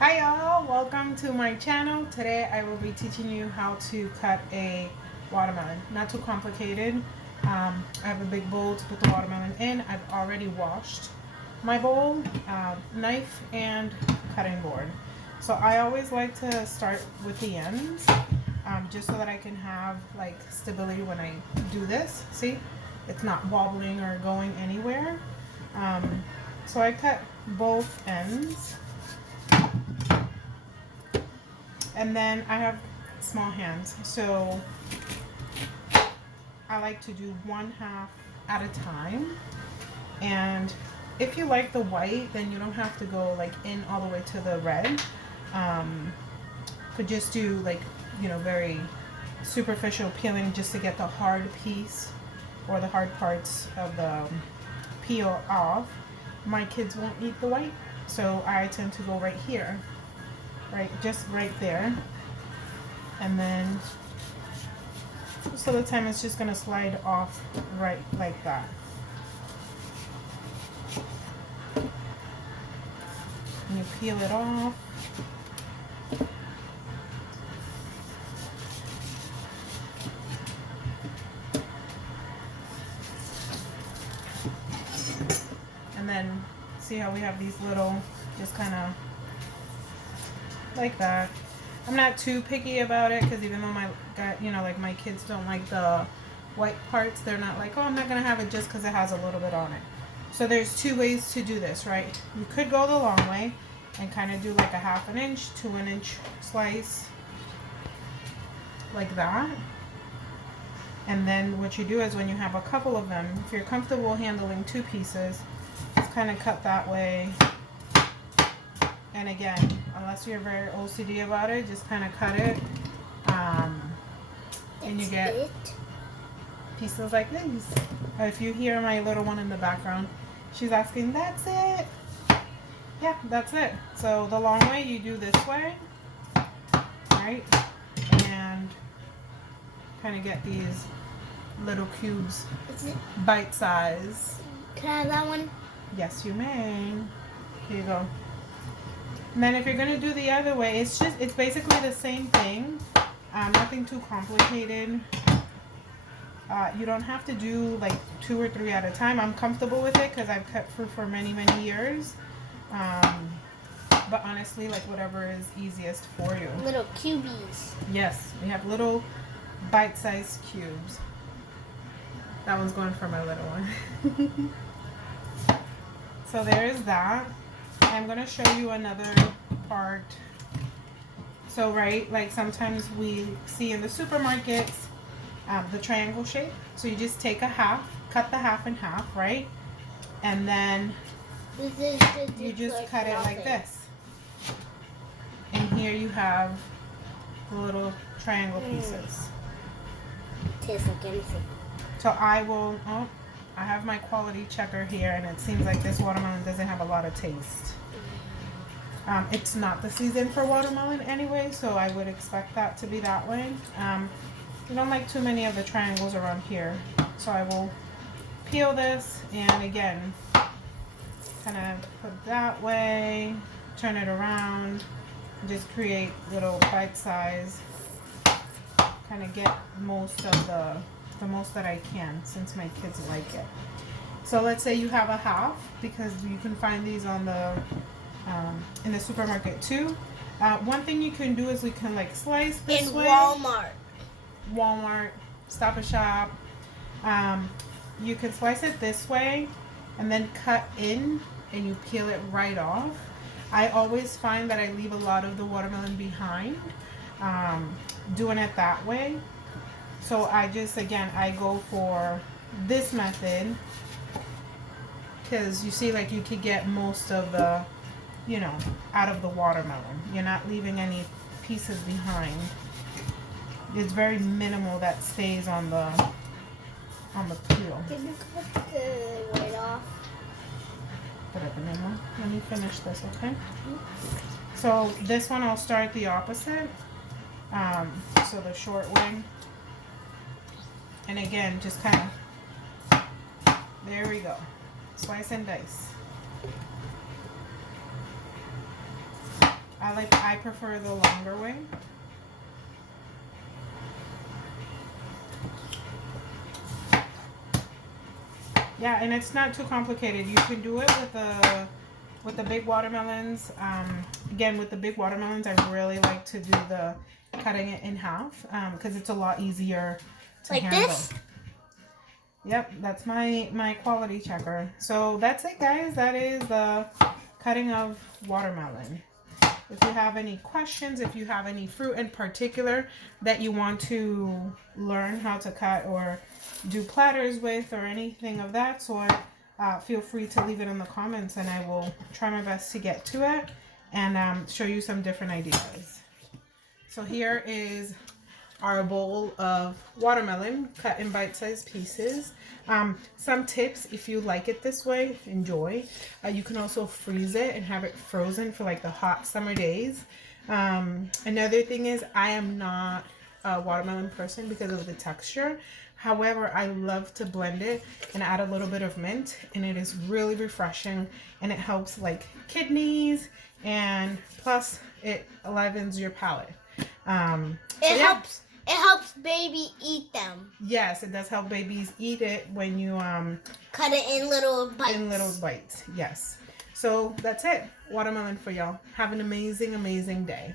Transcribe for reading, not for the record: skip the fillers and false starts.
Hi y'all, welcome to my channel. Today I will be teaching you how to cut a watermelon. Not too complicated. I have a big bowl to put the watermelon in. I've already washed my bowl, knife, and cutting board. So I always like to start with the ends, just so that I can have like stability when I do this. See, it's not wobbling or going anywhere. So I cut both ends. And then I have small hands, so I like to do one half at a time. And if you like the white, then you don't have to go like in all the way to the red. Could just do like, very superficial peeling just to get the hard piece or the hard parts of the peel off. My kids won't eat the white, so I tend to go right here. Just right there, and then most of the time it's just gonna slide off right like that. And you peel it off. And then see how we have these little, just kind of like that. I'm not too picky about it because even though my kids don't like the white parts, they're not like, oh, I'm not gonna have it just because it has a little bit on it. So there's two ways to do this, right? You could go the long way and kind of do like a 1/2 inch to 1 inch slice like that. And then what you do is when you have a couple of them, if you're comfortable handling 2 pieces, just kind of cut that way. And again, unless you're very OCD about it, just kind of cut it. And you get pieces like these. If you hear my little one in the background, she's asking, that's it? Yeah, that's it. So the long way, you do this way, right? And kind of get these little cubes, bite size. Can I have that one? Yes, you may. Here you go. And then if you're going to do the other way, it's basically the same thing. Nothing too complicated. You don't have to do like 2 or 3 at a time. I'm comfortable with it because I've cut fruit for many, many years. But honestly, like whatever is easiest for you. Little cubies. Yes, we have little bite-sized cubes. That one's going for my little one. So there is that. I'm going to show you another part. So like sometimes we see in the supermarkets the triangle shape. So you just take a half, cut the half in half, right? And then you just cut it like this. And here you have the little triangle pieces. Tastes like anything. So I have my quality checker here, and it seems like this watermelon doesn't have a lot of taste. It's not the season for watermelon anyway, so I would expect that to be that way. I don't like too many of the triangles around here, so I will peel this and again kind of put it that way, turn it around, just create little bite size, kind of get most of the most that I can since my kids like it. So let's say you have a half, because you can find these on the in the supermarket too. One thing you can do is we can like slice this in way. Walmart, Stop and Shop. You can slice it this way and then cut in and you peel it right off. I always find that I leave a lot of the watermelon behind doing it that way. So I go for this method because you see, like, you could get most of the out of the watermelon. You're not leaving any pieces behind. It's very minimal that stays on the peel. Can you cut the white off? Put it in there. Let me finish this, okay? So this one I'll start the opposite. So the short way. And again, just kind of, there we go. Slice and dice. I prefer the longer way. Yeah, and it's not too complicated. You can do it with the big watermelons. Again, with the big watermelons, I really like to do the cutting it in half because it's a lot easier to Like handle. this? Yep, that's my quality checker. So that's it, guys. That is the cutting of watermelon. If you have any questions, if you have any fruit in particular that you want to learn how to cut or do platters with or anything of that sort, feel free to leave it in the comments and I will try my best to get to it and show you some different ideas. So here is our bowl of watermelon cut in bite-sized pieces. Some tips, if you like it this way, enjoy. You can also freeze it and have it frozen for like the hot summer days. Another thing is I am not a watermelon person because of the texture. However, I love to blend it and add a little bit of mint, and it is really refreshing and it helps like kidneys, and plus it enlivens your palate. It helps baby eat them. Yes, it does help babies eat it when you Cut it in little bites. in little bites. Yes. So that's it. Watermelon for y'all. Have an amazing, amazing day.